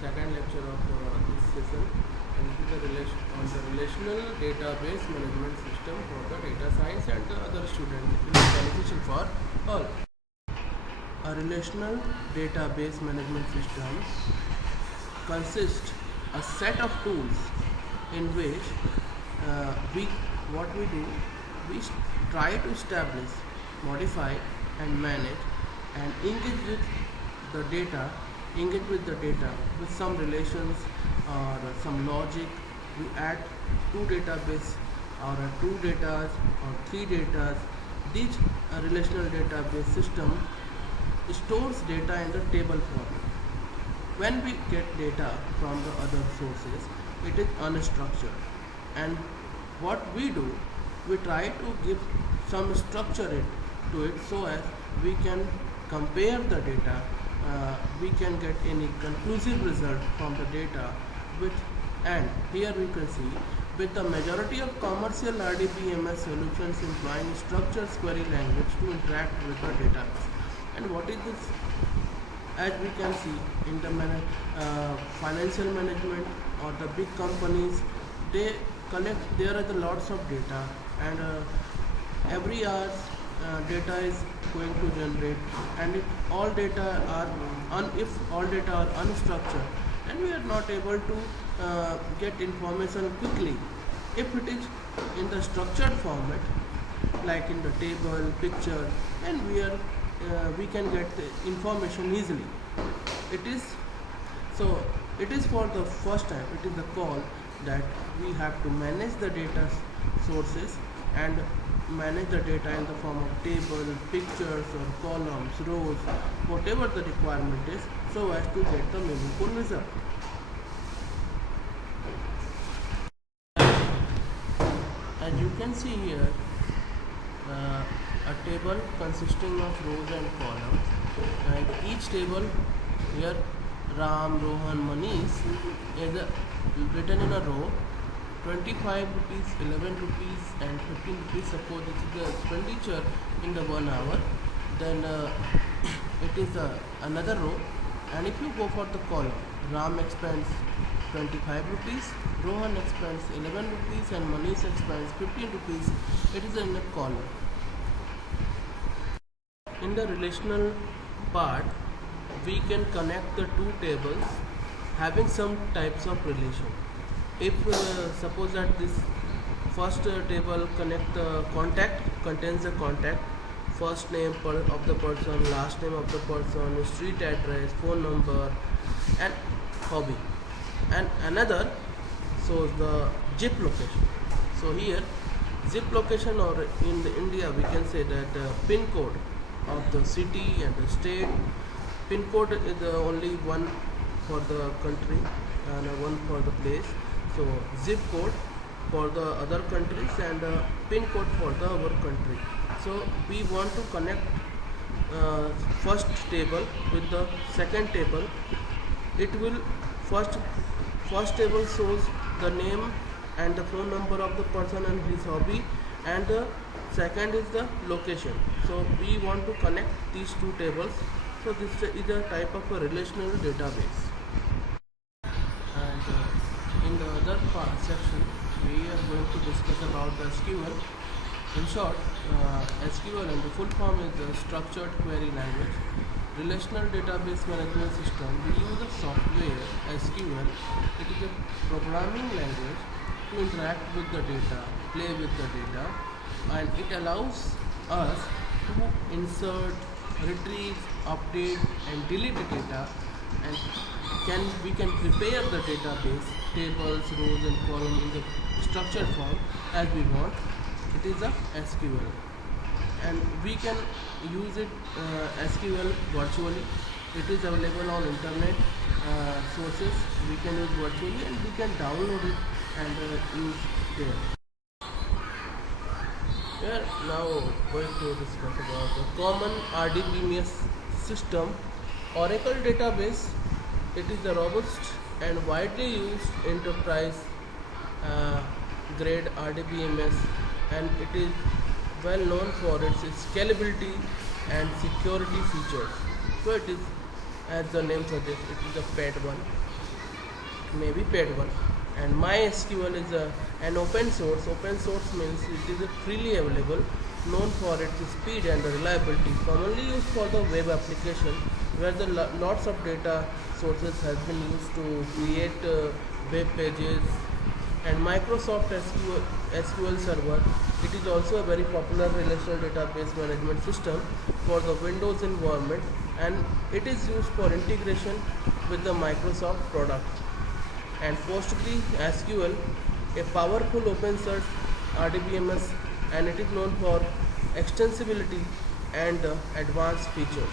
second lecture of this session, and it is on the relational database management system for the data science and the other students. It will be beneficial for all. A relational database management system consists a set of tools in which what we do, we try to establish, modify and manage and engage with the data with some relations or some logic. We add two database or two data or three data. This relational database system stores data in the table format. When we get data from the other sources, it is unstructured, and what we do, we try to give some structure to it so as we can compare the data, we can get any conclusive result from the data and here we can see with the majority of commercial RDBMS solutions employing structured query language to interact with the database. And what is this? As we can see in the financial management or the big companies, they collect, there are lots of data, and every hour data is going to generate, and if all data are unstructured, and we are not able to get information quickly. If it is in the structured format, like in the table, picture, then we can get the information easily. It is for the first time, it is a call that we have to manage the data sources and manage the data in the form of table, pictures or columns, rows, whatever the requirement is, so as to get the meaningful result. As you can see here, a table consisting of rows and columns, and each table here Ram, Rohan, Manish is written in a row. 25 rupees, 11 rupees and 15 rupees, suppose this is the expenditure in the 1 hour, then it is another row. And if you go for the column, Ram expends 25 rupees, Rohan expends 11 rupees and Manish expends 15 rupees, it is in a column. In the relational part, we can connect the two tables having some types of relation. If suppose that this first table contains the contact, first name of the person, last name of the person, street address, phone number and hobby, and another shows the zip location. So here zip location, or in India we can say that pin code of the city and the state. Pin code is the only one for the country and one for the place. So zip code for the other countries and pin code for the our country. So we want to connect first table with the second table. It will first table shows the name and the phone number of the person and his hobby, and the second is the location. So we want to connect these two tables. So this is a type of a relational database. And in the other section, we are going to discuss about the SQL. In short, SQL and the full form is the structured query language. Relational database management system. We use the software SQL. It is a programming language to interact with the data, play with the data, and it allows us to insert, retrieve, update and delete the data, and we can prepare the database, tables, rows and columns in the structured form as we want. It is a SQL, and we can use it SQL virtually. It is available on internet sources. We can use virtually, and we can download it and use there. We are now going to discuss about the common RDBMS system. Oracle database. It is a robust and widely used enterprise grade RDBMS, and it is well known for its scalability and security features. So it is as the name suggests, it is a paid one, maybe paid one. And MySQL is an open source. Open source means it is freely available, known for its speed and reliability, commonly used for the web application where the lots of data sources has been used to create web pages. And Microsoft SQL Server, it is also a very popular relational database management system for the Windows environment, and it is used for integration with the Microsoft product. And PostgreSQL, a powerful open source RDBMS, and it is known for extensibility and advanced features.